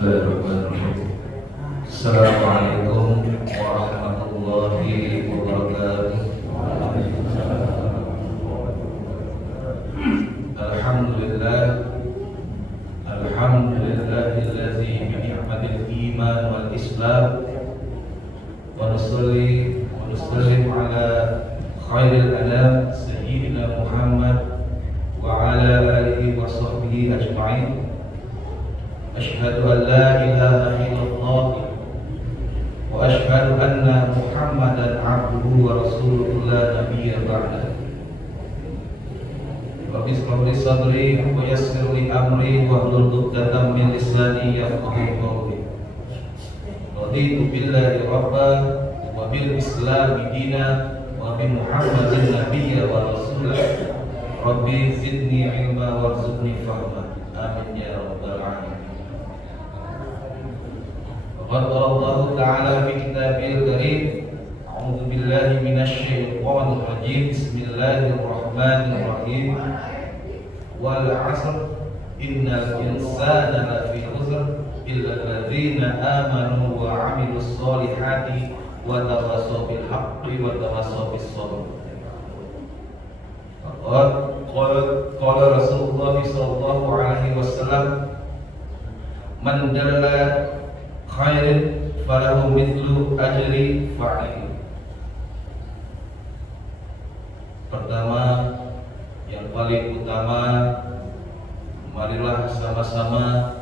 Bismillahirrahmanirrahim. Assalamualaikum warahmatullahi wabarakatuh. Alhamdulillah, alhamdulillahillazi bi ni'matil iman wal islam, wa nusalli wa nusallim ala khairil anam sayyidina Muhammad wa ala alihi wa sahbihi ajma'in. Asyhadu an la ilaha illallah wa asyhadu anna Muhammadan abduhu wa rasuluhu la nabiyya ba'da. Rabbi ishrah li sadri wa yassir li amri wahlul 'uqdatam min lisani yafqahu qawli. Raditu billahi rabban wa bil islami dinan wa bi Muhammadin nabiyya wa rasulah. Rabbi zidni ilma warzuqni fahma. Amin ya rabbal alamin. Qala Allah Ta'ala fi kitabil karim, a'udzu billahi minasy syaithanir rajim. Bismillahirrahmanirrahim. Wal 'asr innal insana lafi khusr illa alladzina amanu wa 'amilus solihati wa tawassaw bil haqqi wa tawassaw bis sabr. Qala Rasulullah sallallahu alaihi wasallam, man dalla khairin falahu mithlu ajri fa'il. Pertama, yang paling utama, marilah sama-sama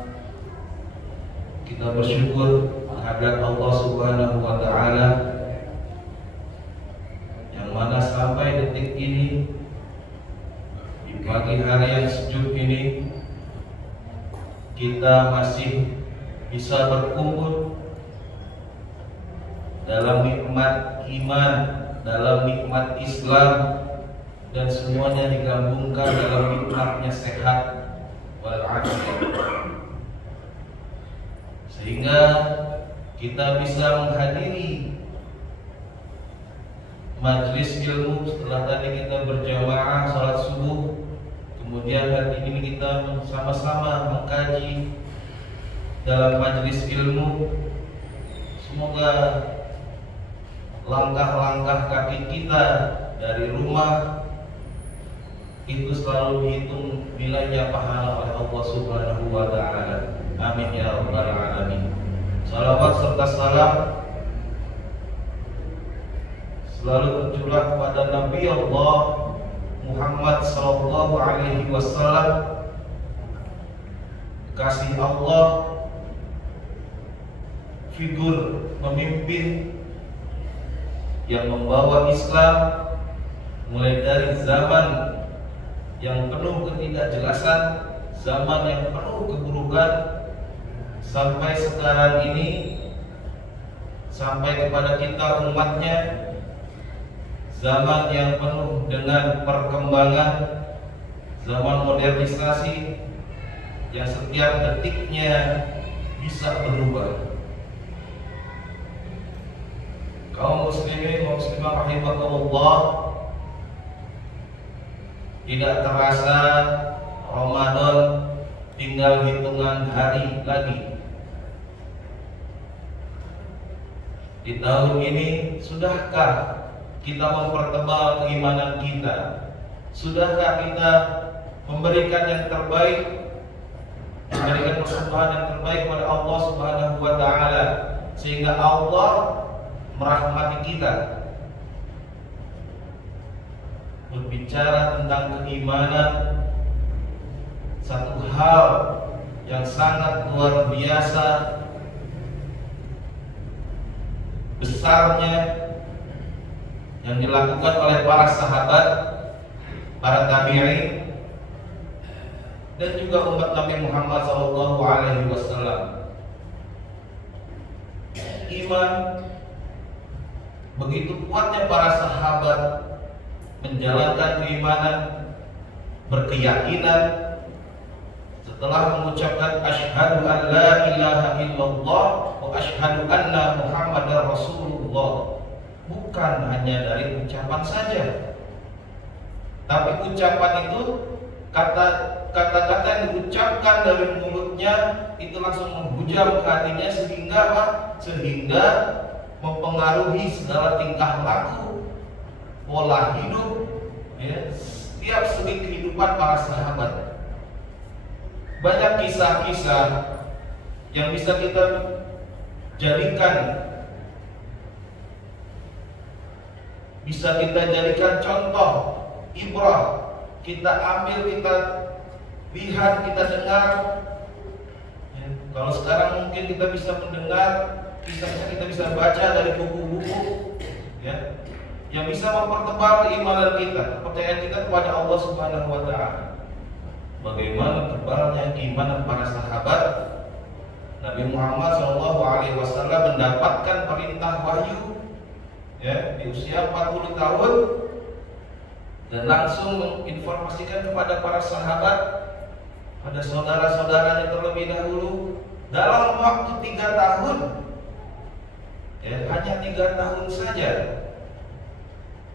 kita bersyukur terhadap Allah Subhanahu wa Ta'ala, yang mana sampai detik ini, di pagi hari yang sejuk ini, kita masih bisa berkumpul dalam nikmat iman, dalam nikmat Islam, dan semuanya digabungkan dalam nikmatnya sehat wal afiat, sehingga kita bisa menghadiri majelis ilmu. Setelah tadi kita berjamaah salat subuh, kemudian hari ini kita sama-sama mengkaji dalam majelis ilmu. Semoga langkah-langkah kaki kita dari rumah itu selalu dihitung nilainya pahala oleh Allah Subhanahu wa Ta'ala. Amin ya rabbal alamin. Salawat serta salam selalu tercurah kepada Nabi Allah Muhammad sallallahu alaihi wasallam, kasih Allah, figur pemimpin yang membawa Islam mulai dari zaman yang penuh ketidakjelasan, zaman yang penuh keburukan, sampai sekarang ini, sampai kepada kita umatnya, zaman yang penuh dengan perkembangan, zaman modernisasi yang setiap detiknya bisa berubah. Kaum muslimin wa muslimah rahimakumullah, tidak terasa Ramadan tinggal hitungan hari lagi. Di tahun ini, sudahkah kita mempertebal keimanan kita? Sudahkah kita memberikan yang terbaik, memberikan persembahan yang terbaik kepada Allah Subhanahu wa Ta'ala, sehingga Allah merahmati kita? Berbicara tentang keimanan, satu hal yang sangat luar biasa besarnya yang dilakukan oleh para sahabat, para tabi'in, dan juga umat Nabi Muhammad SAW. Iman, begitu kuatnya para sahabat menjalankan keimanan, berkeyakinan setelah mengucapkan asyhadu an la ilaha illallah wa asyhadu anna Muhammadar Rasulullah. Bukan hanya dari ucapan saja, tapi ucapan itu, kata kata-kata yang diucapkan dari mulutnya itu langsung menghujam ke hatinya sehingga apa? Sehingga mempengaruhi segala tingkah laku, pola hidup, ya, setiap segi kehidupan para sahabat. Banyak kisah-kisah yang bisa kita jadikan contoh, ibrah. Kita ambil, kita lihat, kita dengar. Ya, kalau sekarang mungkin kita bisa mendengar kisahnya, kita bisa baca dari buku-buku, ya, yang bisa mempertebal keimanan kita, kepercayaan kita kepada Allah Subhanahu wa Ta'ala. Bagaimana tebalnya keimanan para sahabat. Nabi Muhammad SAW mendapatkan perintah wahyu, ya, di usia 40 tahun, dan langsung menginformasikan kepada para sahabat, pada saudara-saudaranya terlebih dahulu, dalam waktu 3 tahun, ya, hanya 3 tahun saja.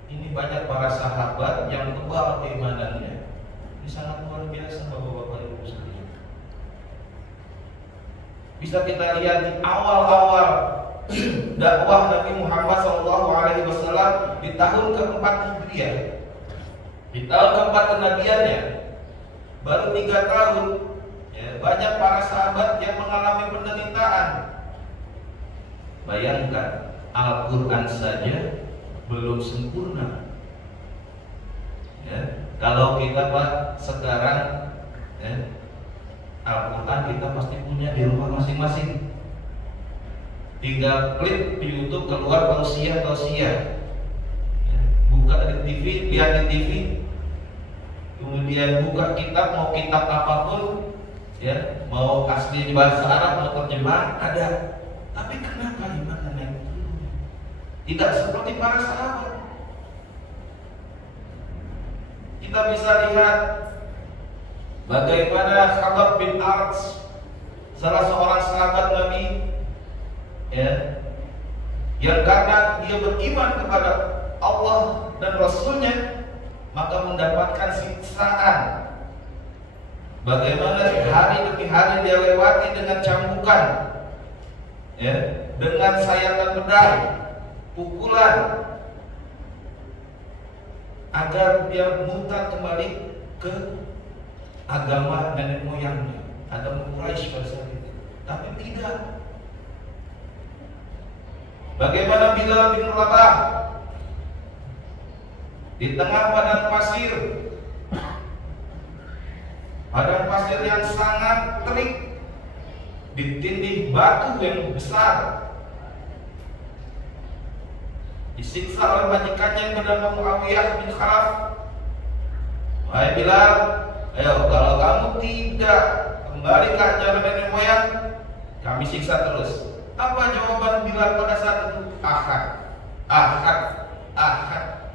Ini banyak para sahabat yang tebal keimanannya. Ini sangat luar biasa, bapak-bapak, ibu sekalian. Bisa kita lihat di awal-awal dakwah Nabi Muhammad SAW di tahun keempat Hijriah, di tahun keempat kenabiannya, baru 3 tahun, ya, banyak para sahabat yang mengalami penderitaan. Bayangkan, Al-Quran saja belum sempurna, ya. Kalau kita Pak sekarang, ya, Al-Quran kita pasti punya di rumah masing-masing. Tinggal klik di YouTube keluar tausiah, ya, buka di TV, lihat di TV, kemudian buka kitab, mau kitab apapun, ya, mau asli bahasa Arab, mau terjemahan, ada. Tapi kenapa iman naik turun? Tidak seperti para sahabat. Kita bisa lihat bagaimana Khabbab bin Arts, salah seorang sahabat Nabi, ya, yang karena dia beriman kepada Allah dan Rasulnya, maka mendapatkan siksaan. Bagaimana hari demi hari dia lewati dengan cambukan, ya, dengan sayatan pedang, pukulan, agar dia murtad kembali ke agama nenek moyangnya, agama Quraisy pada saat itu. Tapi tidak. Bagaimana Bilal bin Rabah di tengah padang pasir yang sangat terik, ditindih batu yang besar, disiksa oleh majikannya yang bernama Muawiyah bin Khalaf. Wahai Bilal, ayo, kalau kamu tidak kembali ke ajaran nenek moyang, kami siksa terus. Apa jawaban Bilal pada saat itu? Ahad, ahad, ahad,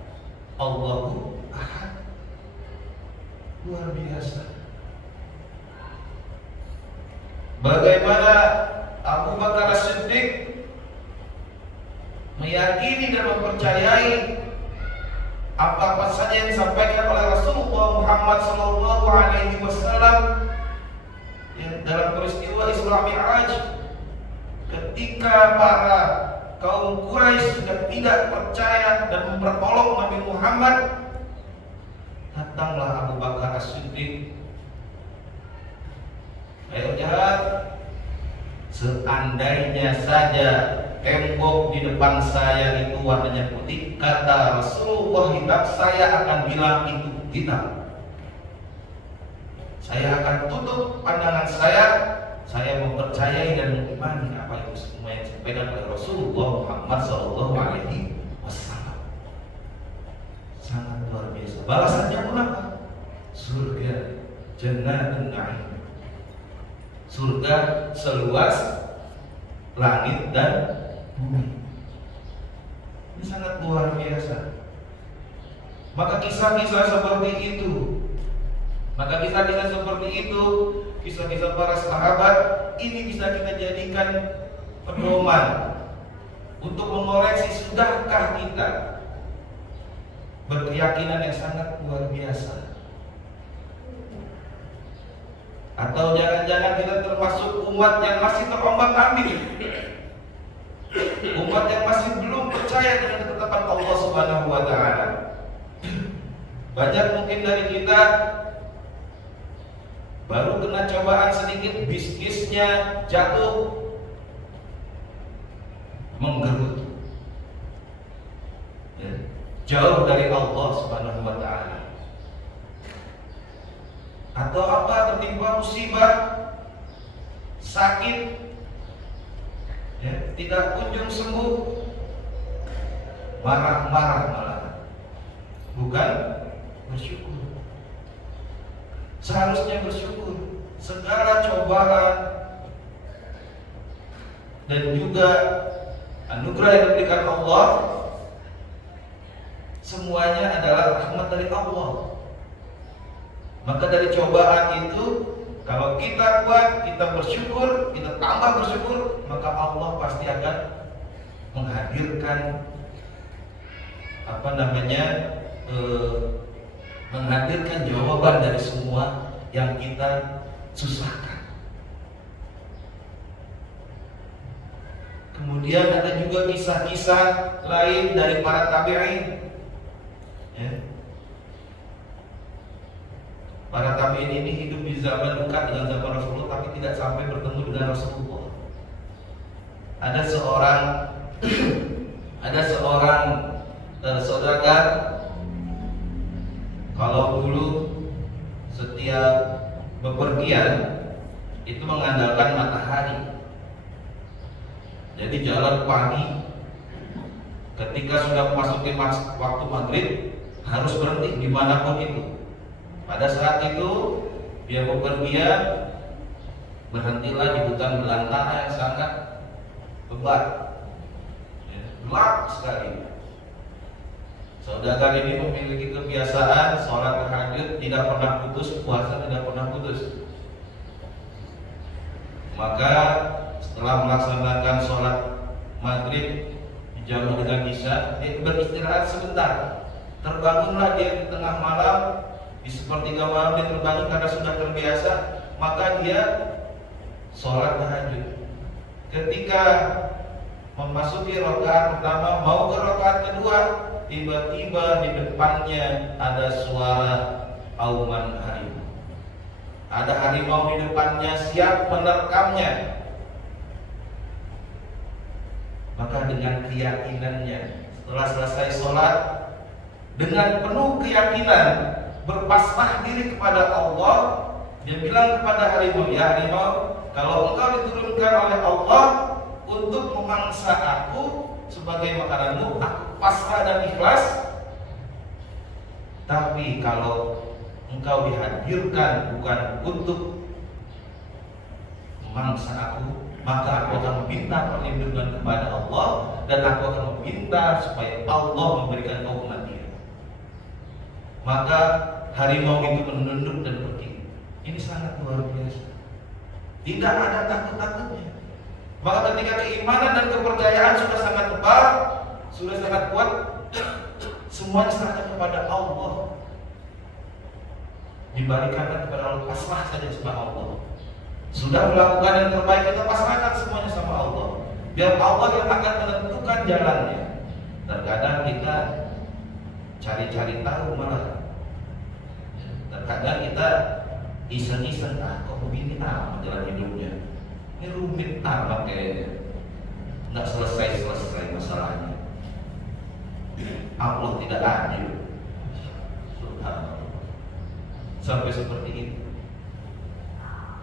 Allahu ahad. Luar biasa. Bagaimana Abu Bakar As-Siddiq meyakini dan mempercayai apa-apa saja yang disampaikan oleh Rasulullah Muhammad SAW, ya, dalam peristiwa Isra Mi'raj, ketika para kaum Quraisy sudah tidak percaya dan mempertolong Nabi Muhammad, datanglah Abu Bakar As-Siddiq. Ayo jahat, seandainya saja tembok di depan saya itu warnanya putih, kata Rasulullah, saya akan bilang itu hitam. Saya akan tutup pandangan saya mempercayai dan mengimani apa yang semua yang disampaikan oleh Rasulullah Muhammad SAW. Sangat luar biasa. Balasannya pun apa? Surga, Jannatun Na'im. Surga seluas langit dan bumi. Ini sangat luar biasa. Maka kisah-kisah seperti itu, kisah-kisah para sahabat ini bisa kita jadikan pedoman untuk mengoreksi sudahkah kita berkeyakinan yang sangat luar biasa. Atau jangan-jangan kita termasuk umat yang masih terombang-ambing, umat yang masih belum percaya dengan ketetapan Allah Subhanahu wa Ta'ala. Banyak mungkin dari kita baru kena cobaan sedikit, bisnisnya jatuh, menggerut, ya, jauh dari Allah Subhanahu wa Ta'ala. Atau apa, tertimpa musibah, sakit, ya, tidak kunjung sembuh, marah-marah malah, bukan bersyukur. Seharusnya bersyukur. Segala cobaan dan juga anugerah yang diberikan Allah, semuanya adalah rahmat dari Allah. Maka dari cobaan itu, kalau kita kuat, kita bersyukur, kita tambah bersyukur, maka Allah pasti akan menghadirkan menghadirkan jawaban dari semua yang kita susahkan. Kemudian ada juga kisah-kisah lain dari para tabi'in, ya. Para tabi'in ini hidup di zaman dekat dengan zaman Rasulullah, tapi tidak sampai bertemu dengan Rasulullah. Ada seorang saudagar, kalau dulu setiap bepergian itu mengandalkan matahari. Jadi jalan pagi, ketika sudah memasuki waktu maghrib harus berhenti dimanapun itu. Pada saat itu dia bepergian, berhentilah di hutan belantara yang sangat lebat, gelap sekali. Saudagar ini memiliki kebiasaan sholat tahajud tidak pernah putus, puasa tidak pernah putus. Maka setelah melaksanakan sholat maghrib dijamu dengan isya, dia beristirahat sebentar. Terbangunlah dia di tengah malam, di sepertiga malam dia terbangun karena sudah terbiasa, maka dia sholat tahajud. Ketika memasuki rakaat pertama mau ke rakaat kedua, tiba-tiba di depannya ada suara auman harimau. Ada harimau di depannya siap menerkamnya. Maka dengan keyakinannya, setelah selesai sholat, dengan penuh keyakinan, berpasrah diri kepada Allah, dia bilang kepada harimau, ya harimau, kalau engkau diturunkan oleh Allah untuk memangsa aku sebagai makananmu, aku pasrah dan ikhlas. Tapi kalau engkau dihadirkan bukan untuk memangsa aku, maka aku akan meminta perlindungan kepada Allah, dan aku akan meminta supaya Allah memberikan kau kematian. Maka harimau itu menunduk dan pergi. Ini sangat luar biasa. Tidak ada takut-takutnya. Maka ketika keimanan dan kepercayaan sudah sangat tebal, sudah sangat kuat, semuanya serahkan kepada Allah. Dibalikanlah kepada Allah, pasrah saja sama Allah. Sudah melakukan yang terbaik, kita pasrahkan semuanya sama Allah. Biar Allah yang akan menentukan jalannya. Terkadang kita cari-cari tahu malah. Terkadang kita iseng-iseng, kok begini jalan hidupnya. Ini rumit amat kayaknya, nggak selesai masalahnya. Allah tidak adil, sampai seperti itu.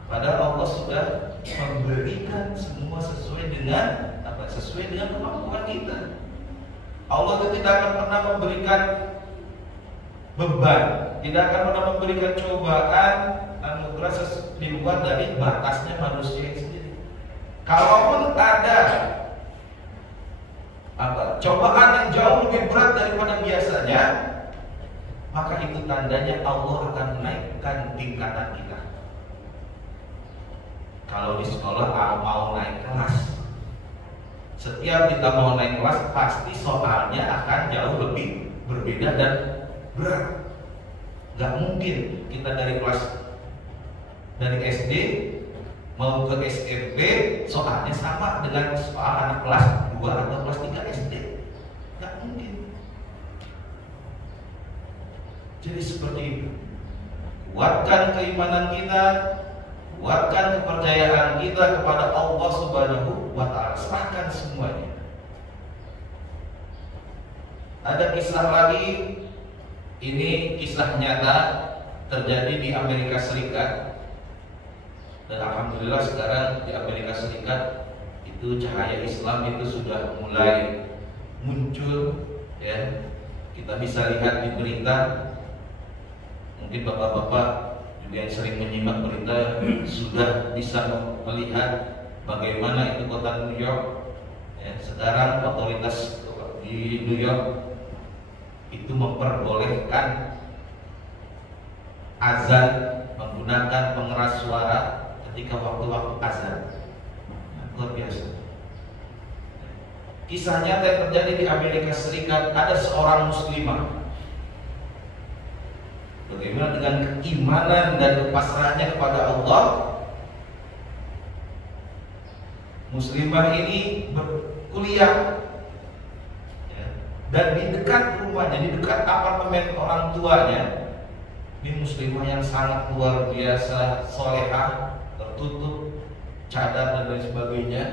Padahal Allah sudah memberikan semua sesuai dengan kemampuan kita. Allah itu tidak akan pernah memberikan beban, tidak akan pernah memberikan cobaan, anugerah di luar dari batasnya manusia itu sendiri. Kalaupun ada cobaan yang jauh lebih berat daripada biasanya, maka itu tandanya Allah akan menaikkan tingkatan kita. Kalau di sekolah mau naik kelas, setiap kita mau naik kelas pasti soalnya akan jauh lebih berbeda dan berat. Gak mungkin kita dari kelas dari SD mau ke SMP soalnya sama dengan soal anak kelas 2 atau kelas 3 SD. Nggak mungkin. Jadi seperti itu. Kuatkan keimanan kita, kuatkan kepercayaan kita kepada Allah Subhanahu wa Ta'ala. Serahkan semuanya. Ada kisah lagi, ini kisah nyata terjadi di Amerika Serikat. Dan alhamdulillah sekarang di Amerika Serikat itu cahaya Islam itu sudah mulai muncul, ya. Kita bisa lihat di berita. Mungkin bapak-bapak juga yang sering menyimak berita sudah bisa melihat bagaimana itu kota New York, ya. Sekarang otoritas di New York itu memperbolehkan azan menggunakan pengeras suara ketika waktu-waktu azan. Luar biasa. Kisah nyata yang terjadi di Amerika Serikat, ada seorang muslimah. Bagaimana dengan keimanan dan kepasrahannya kepada Allah, muslimah ini berkuliah, ya, dan di dekat rumahnya, di dekat apartemen orang tuanya, ini muslimah yang sangat luar biasa, solehah, tertutup, cadar dan lain sebagainya.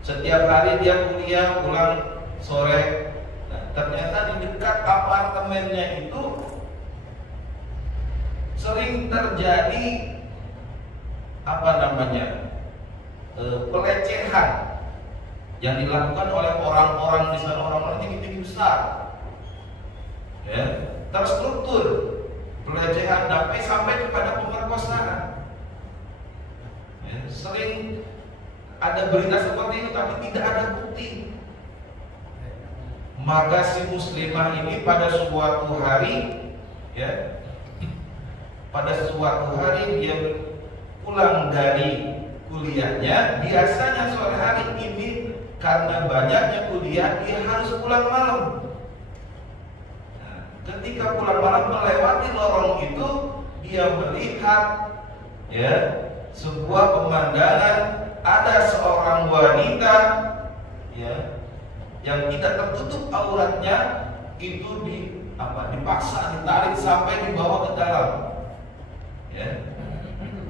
Setiap hari dia kuliah pulang sore. Nah, ternyata di dekat apartemennya itu sering terjadi pelecehan yang dilakukan oleh orang-orang di sana, orang-orang tinggi-tinggi besar, ya, terstruktur. Pelecehan sampai kepada pemerkosaan, ya, sering ada berita seperti itu tapi tidak ada bukti. Maka si muslimah ini pada suatu hari, ya, dia pulang dari kuliahnya. Biasanya sore hari ini karena banyaknya kuliah dia harus pulang malam. Nah, ketika pulang malam melewati lorong itu, dia melihat, ya, sebuah pemandangan. Ada seorang wanita, ya, yang tidak tertutup auratnya itu dipaksa ditarik sampai dibawa ke dalam, ya,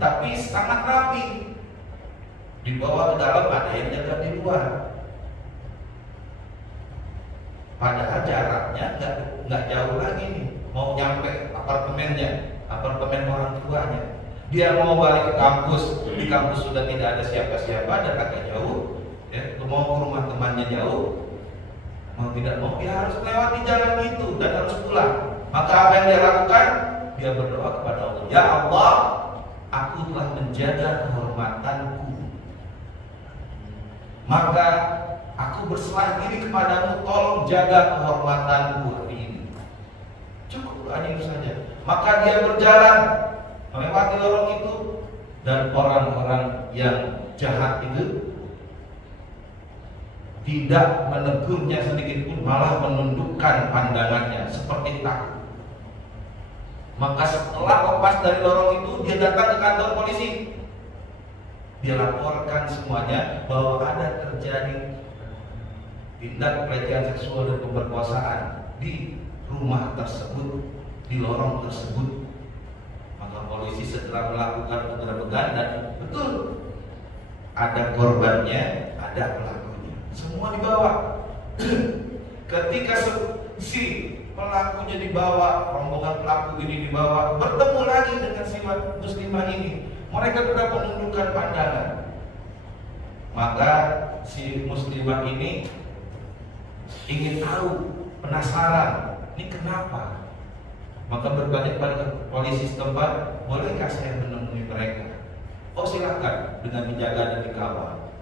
tapi sangat rapi. Dibawa ke dalam, ada yang jaga di luar. Padahal jaraknya nggak jauh lagi nih, mau nyampe apartemennya, apartemen orang tuanya. Dia mau balik ke kampus, di kampus sudah tidak ada siapa-siapa dan agak jauh, ya, mau ke rumah temannya jauh, mau tidak mau dia harus melewati jalan itu dan harus pulang. Maka apa yang dia lakukan? Dia berdoa kepada Allah, ya Allah, aku telah menjaga kehormatanku, maka aku berserah diri kepadamu, tolong jaga kehormatanku hari ini. Cukup hanya itu saja. Maka dia berjalan melewati lorong itu, dan orang-orang yang jahat itu tidak menegurnya sedikit pun, malah menundukkan pandangannya seperti takut. Maka setelah lepas dari lorong itu, dia datang ke kantor polisi. Dia laporkan semuanya bahwa ada terjadi tindak pelecehan seksual dan pemerkosaan di rumah tersebut, di lorong tersebut. Maka polisi segera melakukan penggerebekan dan betul ada korbannya, ada pelakunya, semua dibawa. Ketika si pelakunya dibawa, rombongan pelaku ini dibawa, bertemu lagi dengan si muslimah ini, mereka tetap menundukkan pandangan. Maka si muslimah ini ingin tahu, penasaran, ini kenapa? Maka bertanya kepada polisi setempat, bolehkah saya menemui mereka? Oh silakan, dengan dijaga dan dikawal.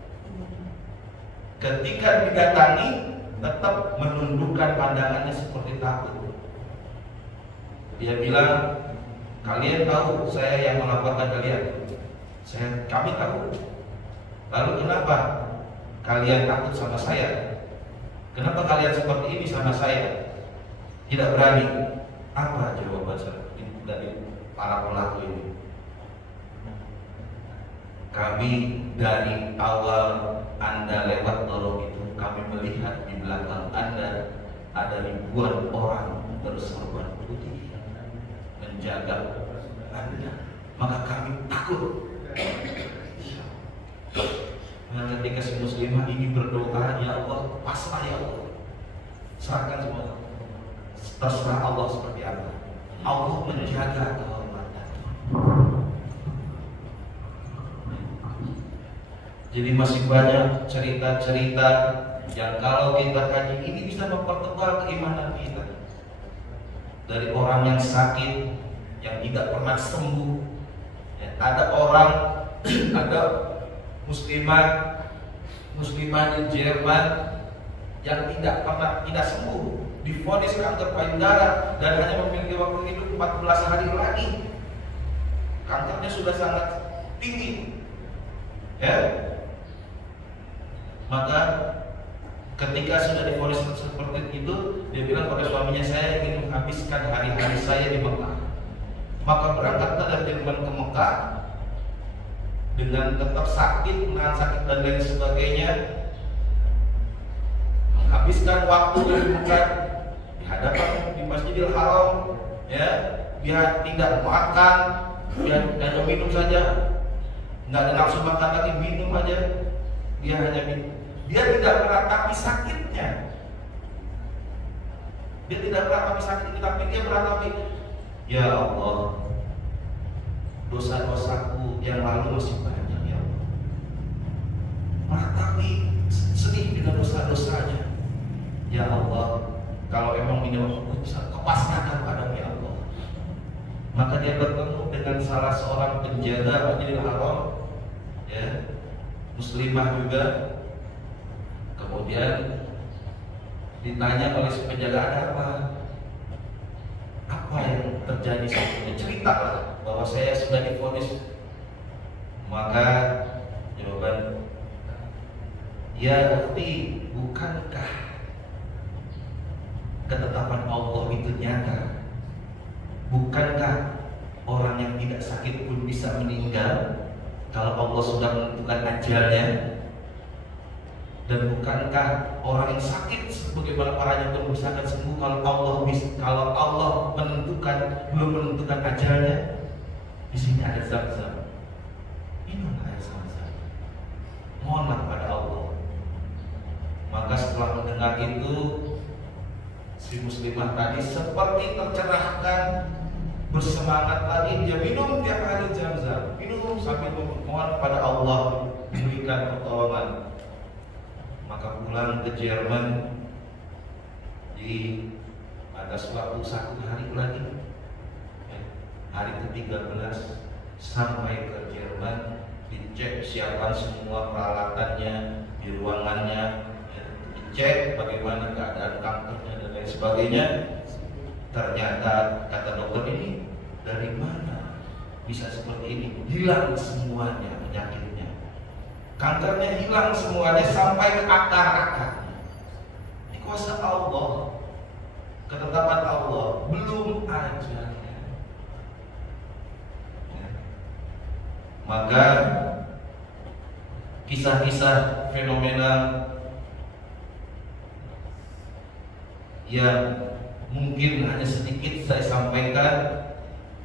Ketika didatangi, tetap menundukkan pandangannya seperti takut. Dia bilang, kalian tahu saya yang melaporkan kalian. Kami tahu. Lalu kenapa kalian takut sama saya? Kenapa kalian seperti ini sama saya? Tidak berani. Apa jawaban dari para pelaku ini? kami dari awal Anda lewat lorong itu, kami melihat di belakang Anda ada ribuan orang bersorban putih menjaga Anda, maka kami takut. Nah, ketika si muslimah ini berdoa, ya Allah, pasrah ya Allah, serahkan semua, terserah Allah seperti apa. Allah menjaga kehormatan. Jadi masih banyak cerita-cerita yang kalau kita kaji ini bisa mempertebal keimanan kita. Dari orang yang sakit, yang tidak pernah sembuh. Ya, ada orang, ada muslimah di Jerman yang tidak sembuh, divonis kanker payudara dan hanya memiliki waktu hidup 14 hari lagi. Kankernya sudah sangat tinggi. Ya. Maka ketika sudah divonis seperti itu, dia bilang pada suaminya, saya ingin menghabiskan hari-hari saya di Mekah. Maka berangkatlah dari Jerman ke Mekah dengan tetap sakit, menahan sakit dan lain sebagainya, menghabiskan waktu di Mekah di hadapan di Masjidil Haram, ya, dia tidak makan, dia hanya minum saja, nggak ada nafsu makan lagi, minum aja, dia hanya minum. Dia tidak meratapi sakitnya. Dia tidak meratapi sakitnya, tapi dia meratapi, ya Allah, dosa-dosaku yang lalu masih banyak ya Allah. Meratapi sedih dengan dosa-dosanya. Ya Allah, kalau emang ini aku bisa kepasrahkan padamu ya Allah. Maka dia bertemu dengan salah seorang penjaga Masjidil Haram, ya, muslimah juga. Kemudian ditanya oleh si penjaga, ada apa yang terjadi sebetulnya, ceritalah bahwa saya sudah divonis. Maka jawaban, ya bukti, bukankah ketetapan Allah itu nyata? Bukankah orang yang tidak sakit pun bisa meninggal kalau Allah sudah menentukan ajalnya? Dan bukankah orang yang sakit sebagaimana parahnya pun bisa akan sembuh kalau Allah belum menentukan ajalnya? Di sini ada Zam-Zam. Minum air Zam-Zam. Mohonlah pada Allah. Maka setelah mendengar itu, si muslimah tadi seperti tercerahkan, bersemangat lagi, dia minum tiap hari Zam-Zam, minum sambil memohon pada Allah diberikan pertolongan. Maka pulang ke Jerman, ada suatu satu hari lagi, hari ke-13 sampai ke Jerman, dicek siapkan semua peralatannya di ruangannya, dicek bagaimana keadaan kankernya dan lain sebagainya. Ternyata kata dokter, ini dari mana bisa seperti ini? Hilang semuanya penyakitnya, kankernya hilang semuanya sampai ke akar-akarnya. Ini kuasa Allah, ketetapan Allah, belum ajalnya. Maka kisah-kisah fenomenal yang mungkin hanya sedikit saya sampaikan,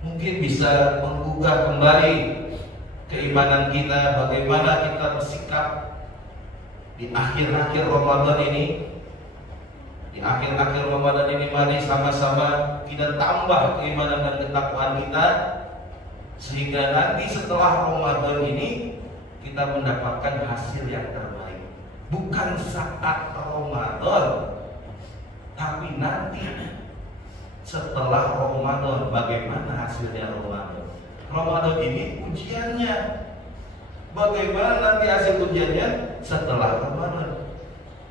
mungkin bisa menggugah kembali keimanan kita, bagaimana kita bersikap di akhir-akhir Ramadan ini. Di akhir-akhir Ramadan ini, mari sama-sama kita tambah keimanan dan ketakwaan kita, sehingga nanti setelah Ramadan ini kita mendapatkan hasil yang terbaik. Bukan saat Ramadan, tapi nanti setelah Ramadan. Bagaimana hasilnya Ramadan? Ramadan ini ujiannya. Bagaimana nanti hasil ujiannya setelah Ramadan?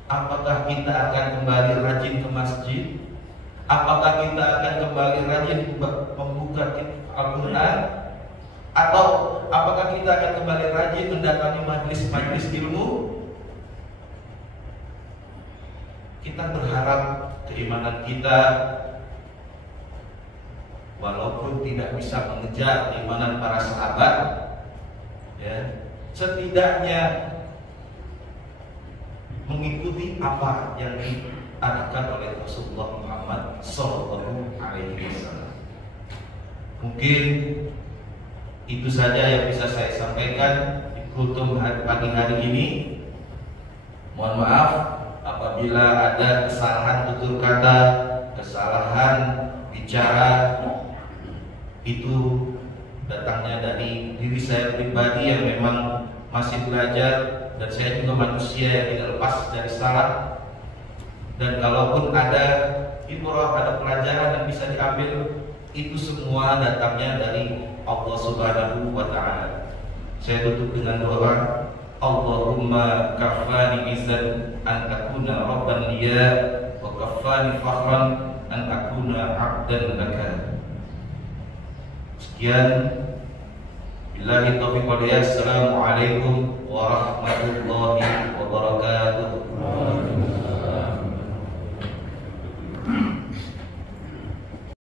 Apakah kita akan kembali rajin ke masjid? Apakah kita akan kembali rajin membuka Al-Quran? Atau apakah kita akan kembali rajin mendatangi majlis-majlis ilmu? Kita berharap keimanan kita, walaupun tidak bisa mengejar keimanan para sahabat, ya, setidaknya mengikuti apa yang diadakan oleh Rasulullah Muhammad Sallallahu Alaihi Wasallam. Mungkin itu saja yang bisa saya sampaikan di kultum pagi hari ini. Mohon maaf apabila ada kesalahan tutur kata, kesalahan bicara, itu datangnya dari diri saya pribadi yang memang masih belajar, dan saya juga manusia yang tidak lepas dari salah. Dan kalaupun ada ibrah, ada pelajaran yang bisa diambil, itu semua datangnya dari Allah Subhanahu wa Ta'ala. Saya tutup dengan doa, Allahumma kafani izan an akuna rabban liya wa kafani fakhran an akuna abdan laka. Sekian, billahi taufiq wal hidayah. Assalamualaikum warahmatullahi